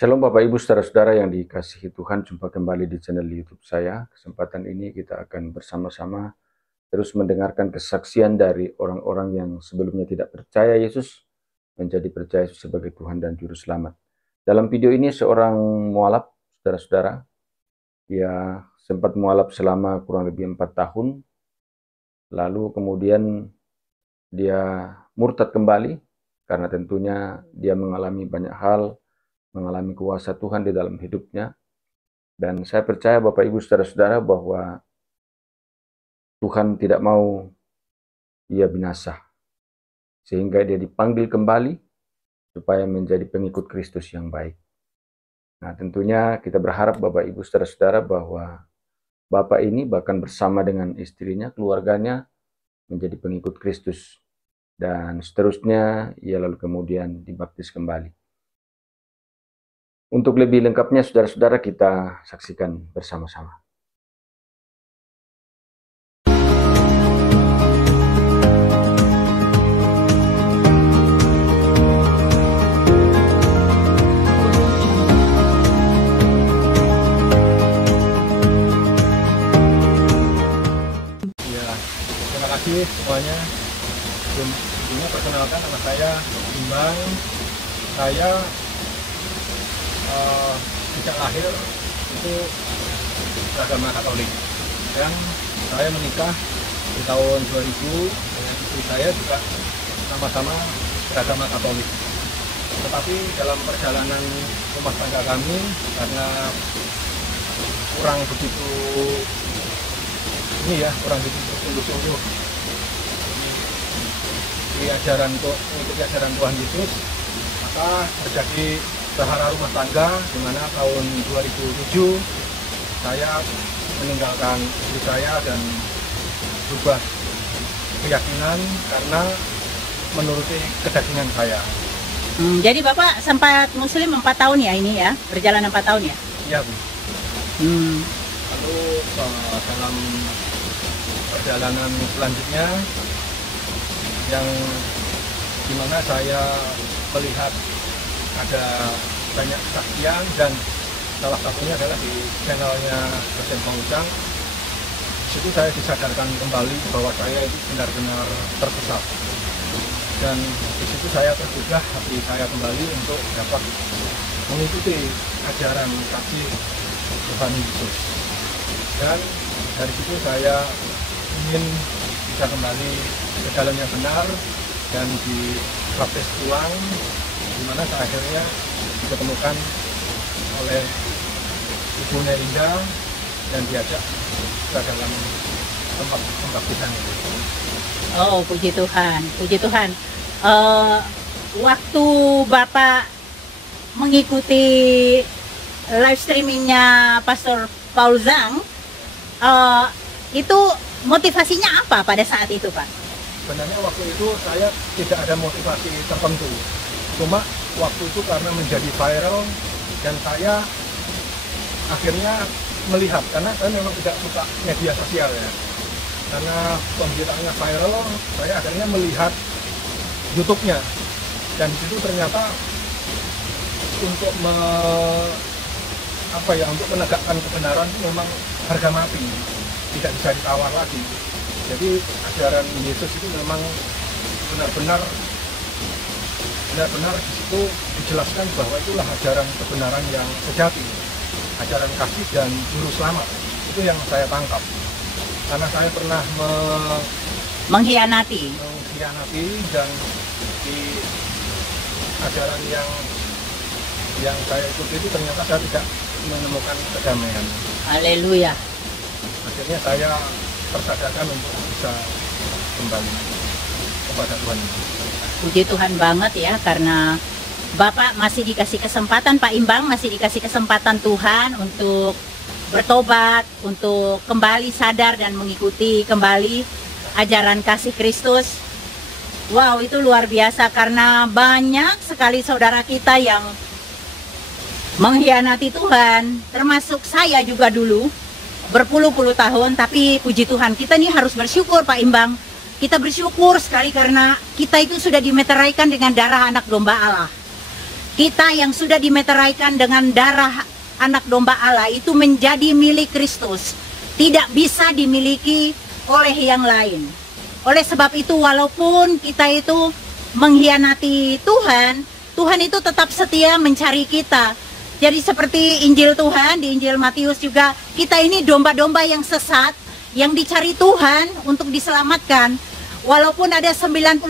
Shalom Bapak Ibu saudara-saudara yang dikasihi Tuhan, jumpa kembali di channel YouTube saya. Kesempatan ini kita akan bersama-sama terus mendengarkan kesaksian dari orang-orang yang sebelumnya tidak percaya Yesus menjadi percaya Yesus sebagai Tuhan dan Juru Selamat. Dalam video ini seorang mualaf, saudara-saudara, dia sempat mualaf selama kurang lebih 4 tahun, lalu kemudian dia murtad kembali karena tentunya dia mengalami banyak hal, mengalami kuasa Tuhan di dalam hidupnya. Dan saya percaya Bapak Ibu saudara-saudara bahwa Tuhan tidak mau ia binasa, sehingga dia dipanggil kembali supaya menjadi pengikut Kristus yang baik. Nah, tentunya kita berharap Bapak Ibu saudara-saudara bahwa Bapak ini bahkan bersama dengan istrinya, keluarganya menjadi pengikut Kristus, dan seterusnya ia lalu kemudian dibaptis kembali. Untuk lebih lengkapnya, saudara-saudara, kita saksikan bersama-sama. Ya, terima kasih semuanya. Sebelumnya perkenalkan, nama saya Imbang. Saya sejak lahir itu beragama Katolik, dan saya menikah di tahun 2000 dengan istri saya juga sama-sama beragama Katolik. Tetapi dalam perjalanan rumah tangga kami, karena kurang begitu sungguh-sungguh di ajaran mengikuti ajaran Tuhan Yesus, maka terjadi prahara rumah tangga, di mana tahun 2007 saya meninggalkan istri saya dan berubah keyakinan karena menuruti kedagingan saya. Jadi Bapak sempat Muslim 4 tahun ya ini ya? Berjalan 4 tahun ya? Iya, Bu. Lalu dalam perjalanan selanjutnya yang dimana saya melihat ada banyak kesaksian, dan salah satunya adalah di channelnya Dosen Pengucang. Di situ saya disadarkan kembali bahwa saya itu benar-benar tersesat, dan di situ saya tergugah hati saya kembali untuk dapat mengikuti ajaran kasih Tuhan Yesus. Dan dari situ saya ingin bisa kembali ke jalan yang benar dan dibaptis ulang, di mana akhirnya ditemukan oleh Ibu Nerinda dan diajak ke dalam tempat pembaptisan itu. Oh, puji Tuhan, puji Tuhan. Waktu Bapak mengikuti live streamingnya Pastor Paul Zhang, itu motivasinya apa pada saat itu, Pak? Sebenarnya waktu itu saya tidak ada motivasi tertentu, cuma waktu itu karena menjadi viral dan saya akhirnya melihat, karena saya memang tidak suka media sosial ya, karena pemberitaannya viral, saya akhirnya melihat YouTube-nya, dan disitu ternyata untuk untuk menegakkan kebenaran itu memang harga mati, tidak bisa ditawar lagi. Jadi ajaran Yesus itu memang benar-benar di situ dijelaskan bahwa itulah ajaran kebenaran yang sejati, ajaran kasih dan juru selamat. Itu yang saya tangkap, karena saya pernah mengkhianati dan di ajaran yang saya ikuti itu ternyata saya tidak menemukan kedamaian. Haleluya. Akhirnya saya tersadarkan untuk bisa kembali kepada Tuhan. Puji Tuhan banget ya, karena Bapak masih dikasih kesempatan, Pak Imbang masih dikasih kesempatan Tuhan untuk bertobat, untuk kembali sadar dan mengikuti kembali ajaran kasih Kristus. Wow, itu luar biasa, karena banyak sekali saudara kita yang mengkhianati Tuhan, termasuk saya juga dulu berpuluh-puluh tahun. Tapi puji Tuhan, kita ini harus bersyukur, Pak Imbang. Kita bersyukur sekali karena kita itu sudah dimeteraikan dengan darah anak domba Allah. kita yang sudah dimeteraikan dengan darah anak domba Allah itu menjadi milik Kristus, tidak bisa dimiliki oleh yang lain. Oleh sebab itu, walaupun kita itu mengkhianati Tuhan, Tuhan itu tetap setia mencari kita. Jadi seperti Injil Tuhan, di Injil Matius juga, kita ini domba-domba yang sesat, yang dicari Tuhan untuk diselamatkan. Walaupun ada 99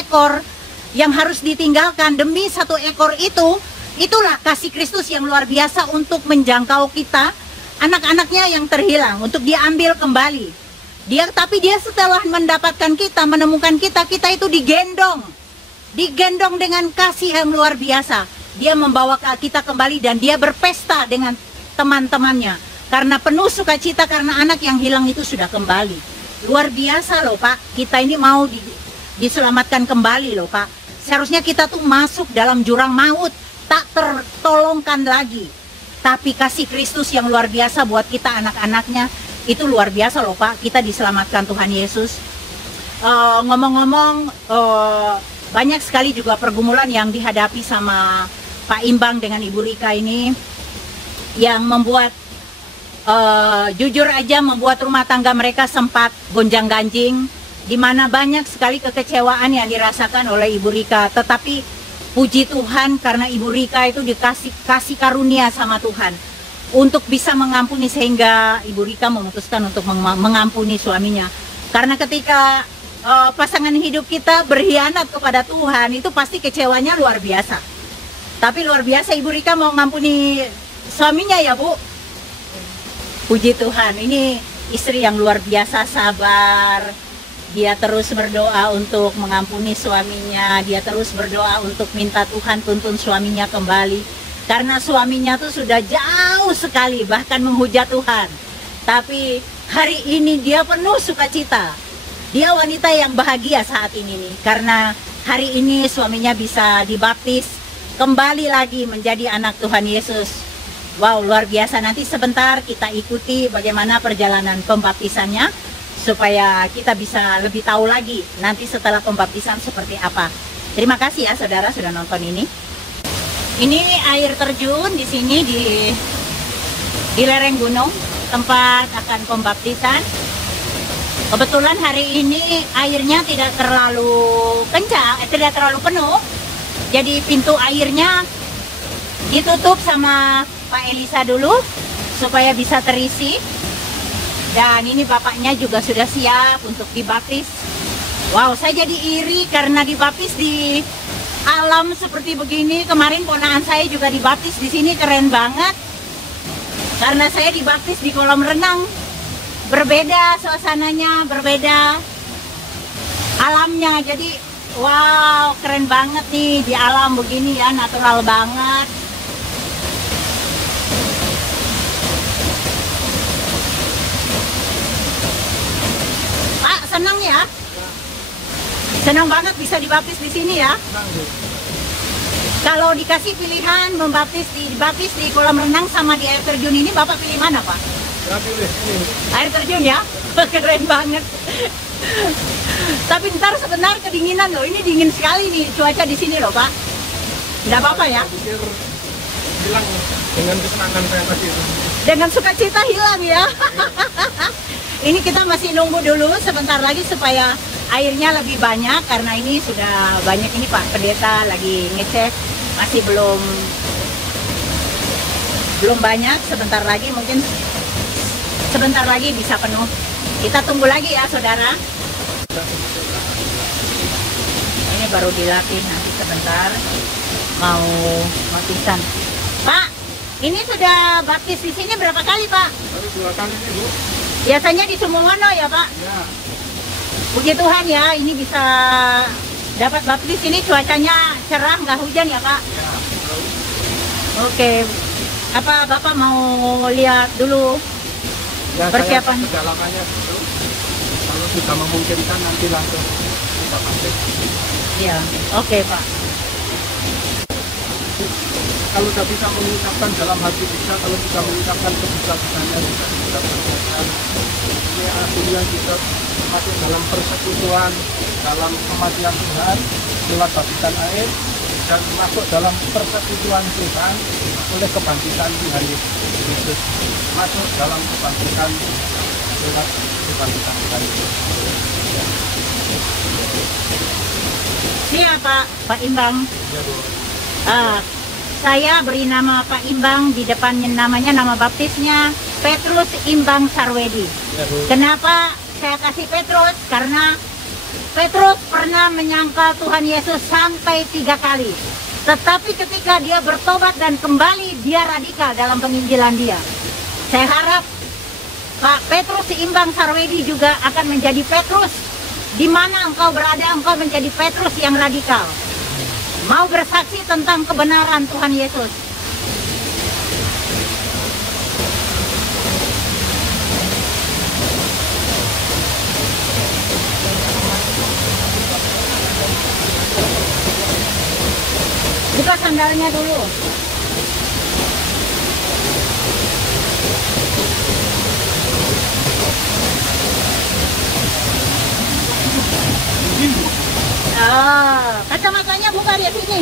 ekor yang harus ditinggalkan demi 1 ekor itu, itulah kasih Kristus yang luar biasa untuk menjangkau kita, anak-anaknya yang terhilang, untuk diambil kembali. Tapi dia setelah mendapatkan kita, menemukan kita, kita itu digendong dengan kasih yang luar biasa. Dia membawa kita kembali dan dia berpesta dengan teman-temannya karena penuh sukacita karena anak yang hilang itu sudah kembali. Luar biasa loh Pak, kita ini mau diselamatkan kembali loh Pak. Seharusnya kita tuh masuk dalam jurang maut, tak tertolongkan lagi. Tapi kasih Kristus yang luar biasa buat kita anak-anaknya, itu luar biasa loh Pak, kita diselamatkan Tuhan Yesus. Ngomong-ngomong, banyak sekali juga pergumulan yang dihadapi sama Pak Imbang dengan Ibu Rika ini, yang membuat jujur aja membuat rumah tangga mereka sempat gonjang-ganjing, di mana banyak sekali kekecewaan yang dirasakan oleh Ibu Rika. Tetapi puji Tuhan karena Ibu Rika itu dikasih karunia sama Tuhan untuk bisa mengampuni, sehingga Ibu Rika memutuskan untuk mengampuni suaminya. Karena ketika pasangan hidup kita berkhianat kepada Tuhan, itu pasti kecewanya luar biasa. Tapi luar biasa Ibu Rika mau mengampuni suaminya ya Bu. Puji Tuhan, ini istri yang luar biasa sabar. Dia terus berdoa untuk mengampuni suaminya. Dia terus berdoa untuk minta Tuhan tuntun suaminya kembali. Karena suaminya tuh sudah jauh sekali bahkan menghujat Tuhan. Tapi hari ini dia penuh sukacita. Dia wanita yang bahagia saat ini nih. Karena hari ini suaminya bisa dibaptis kembali lagi menjadi anak Tuhan Yesus. Wow, luar biasa. Nanti sebentar kita ikuti bagaimana perjalanan pembaptisannya, supaya kita bisa lebih tahu lagi nanti setelah pembaptisan seperti apa. Terima kasih ya saudara sudah nonton ini. Ini air terjun di sini di lereng gunung tempat akan pembaptisan. Kebetulan hari ini airnya tidak terlalu kencang, tidak terlalu penuh. Jadi pintu airnya ditutup sama Pak Elisa dulu supaya bisa terisi. Dan ini bapaknya juga sudah siap untuk dibaptis. Wow, saya jadi iri karena dibaptis di alam seperti begini. Kemarin ponakan saya juga dibaptis di sini, keren banget. Karena saya dibaptis di kolam renang. Berbeda suasananya, berbeda alamnya. Jadi wow, keren banget nih di alam begini ya, natural banget. Senang ya? Senang banget bisa dibaptis di sini ya? Kalau dikasih pilihan dibaptis di kolam renang sama di air terjun ini, Bapak pilih mana Pak? Ya, pilih ini. Air terjun ya? Keren banget. Tapi ntar sebentar kedinginan loh, ini dingin sekali nih cuaca di sini loh Pak. Tidak apa-apa ya? Pikir hilang dengan kesenangan saya tadi itu. Dengan sukacita hilang ya? Ini kita masih nunggu dulu sebentar lagi supaya airnya lebih banyak, karena ini sudah banyak. Ini Pak Pendeta lagi ngecek, masih belum banyak. Sebentar lagi, mungkin sebentar lagi bisa penuh. Kita tunggu lagi ya saudara. Ini baru dilatih, nanti sebentar mau baptisan. Pak, ini sudah baptis di sini berapa kali Pak? Baru 2 kali nih Bu. Biasanya di Sumuwono ya Pak? Ya. Puji Tuhan ya, ini bisa dapat baptis. Ini cuacanya cerah, nggak hujan ya Pak? Ya. Oke. Apa Bapak mau lihat dulu Ya, persiapan? saya kedalamannya dulu. Kalau sudah memungkinkan nanti langsung kita baptis. Iya, oke Pak. Kalau sudah bisa mengucapkan dalam hati bisa, kalau bisa mengucapkan kebijakannya bisa berjalan. Ini artinya kita masuk dalam persekutuan, dalam kematian Tuhan lewat baptisan air. dan masuk dalam persekutuan Tuhan oleh kebangkitan Tuhan Yesus, masuk dalam kebangkitan Tuhan Yesus. Siapa Pak Imbang? Ya, Bu. Saya beri nama Pak Imbang, di depannya namanya, nama baptisnya Petrus Imbang Sarwedi. Ya, Bu. Kenapa saya kasih Petrus? Karena Petrus pernah menyangkal Tuhan Yesus sampai 3 kali. Tetapi ketika dia bertobat dan kembali, dia radikal dalam penginjilan dia. Saya harap Pak Petrus Imbang Sarwedi juga akan menjadi Petrus. Di mana engkau berada, engkau menjadi Petrus yang radikal. Mau bersaksi tentang kebenaran Tuhan Yesus. Buka sandalnya dulu. Kacamatanya buka di sini.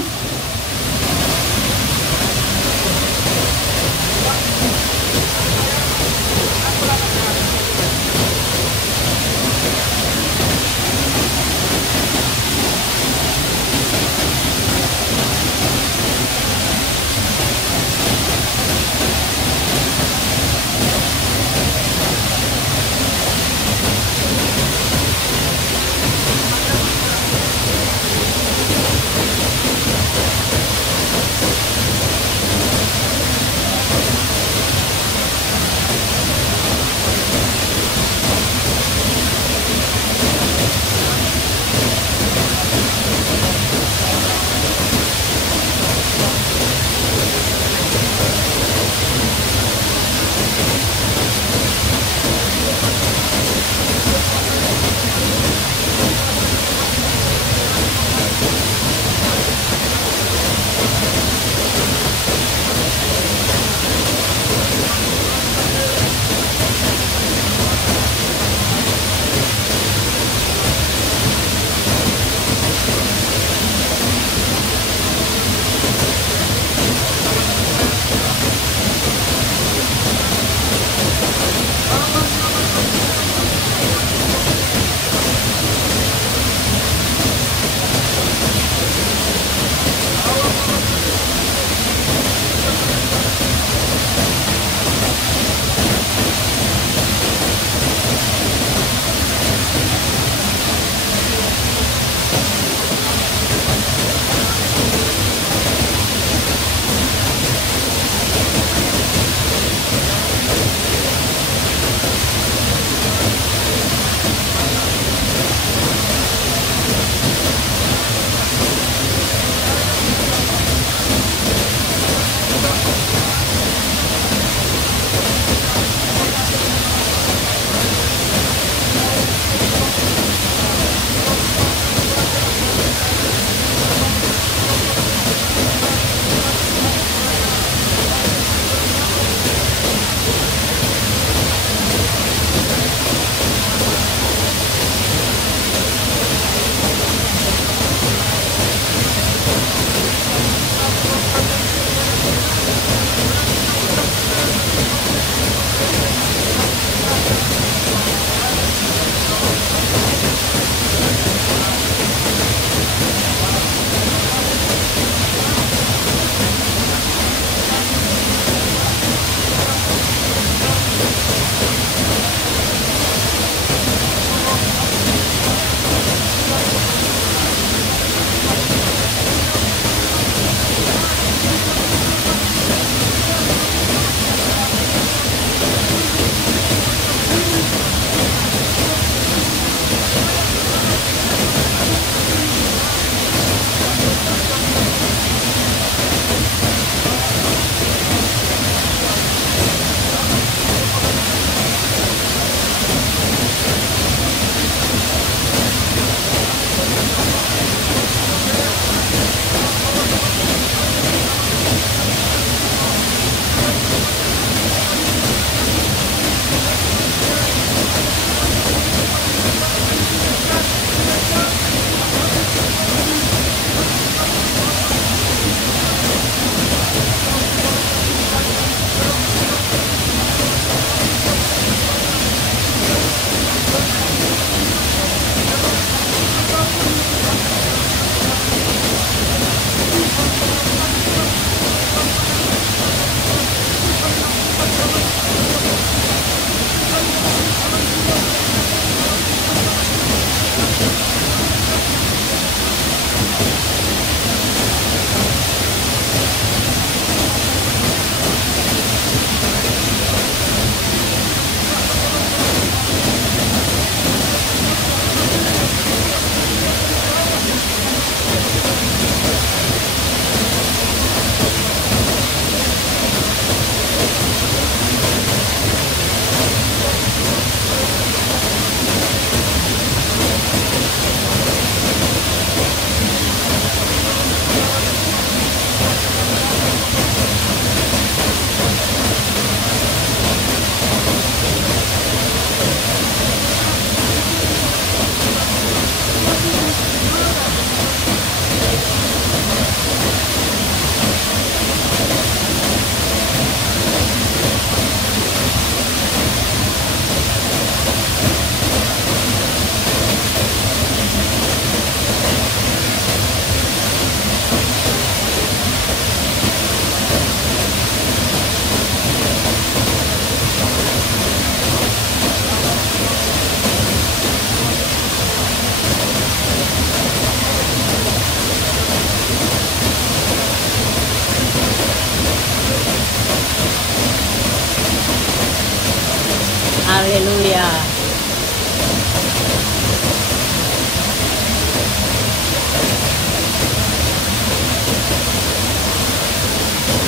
Haleluya.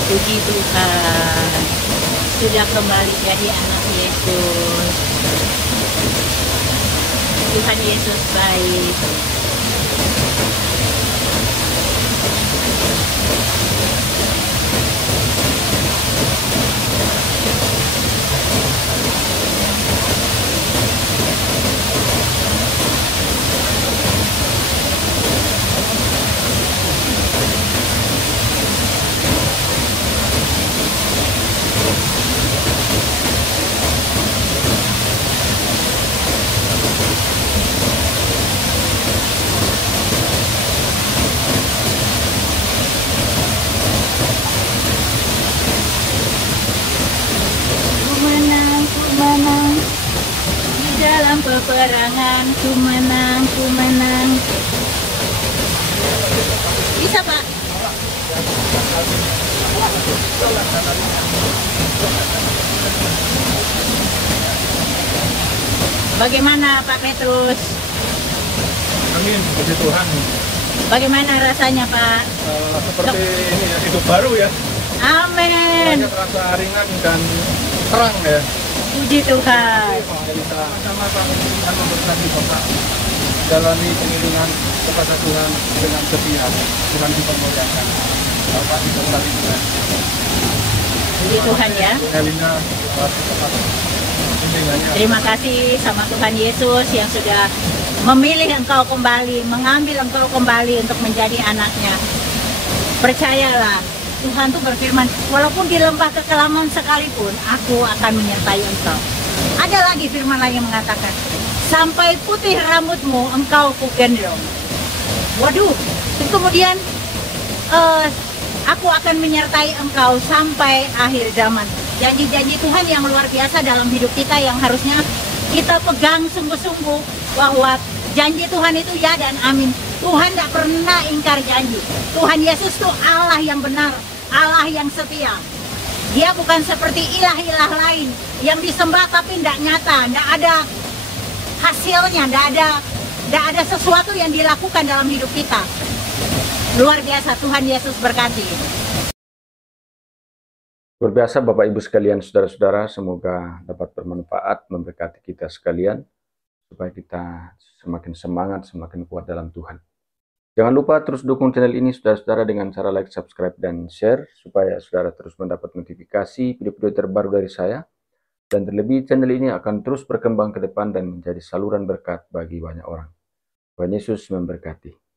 Puji Tuhan, sudah kembali jadi anak Yesus. Tuhan Yesus baik. Ku menang di dalam peperangan. Ku menang. Bisa, Pak? Bagaimana Pak Petrus? Amin, puji Tuhan. Bagaimana rasanya Pak? Seperti ini ya, hidup baru ya. Amin. Banyak rasa ringan dan terang ya. Puji Tuhan. Kita sama-sama akan memberkati Bapak jalani pengiringan kepada Tuhan dengan setia. Tuhan dipermuliakan. Bapak diberkati Tuhan. Puji Tuhan ya. Elina, bimbingannya. Terima kasih sama Tuhan Yesus yang sudah memilih engkau kembali, mengambil engkau kembali untuk menjadi anaknya. Percayalah, Tuhan tuh berfirman, walaupun di lembah kekelaman sekalipun, aku akan menyertai engkau. Ada lagi firman lain yang mengatakan, sampai putih rambutmu engkau kugendong. Waduh, terus kemudian aku akan menyertai engkau sampai akhir zaman. Janji-janji Tuhan yang luar biasa dalam hidup kita yang harusnya kita pegang sungguh-sungguh bahwa janji Tuhan itu ya dan amin. Tuhan tidak pernah ingkar janji. Tuhan Yesus itu Allah yang benar, Allah yang setia. Dia bukan seperti ilah-ilah lain yang disembah tapi tidak nyata, tidak ada hasilnya, tidak ada sesuatu yang dilakukan dalam hidup kita. Luar biasa, Tuhan Yesus berkati. Luar biasa Bapak Ibu sekalian, saudara-saudara, semoga dapat bermanfaat, memberkati kita sekalian, supaya kita semakin semangat, semakin kuat dalam Tuhan. Jangan lupa terus dukung channel ini saudara-saudara dengan cara like, subscribe, dan share, supaya saudara terus mendapat notifikasi video-video terbaru dari saya. Dan terlebih channel ini akan terus berkembang ke depan dan menjadi saluran berkat bagi banyak orang. Tuhan Yesus memberkati.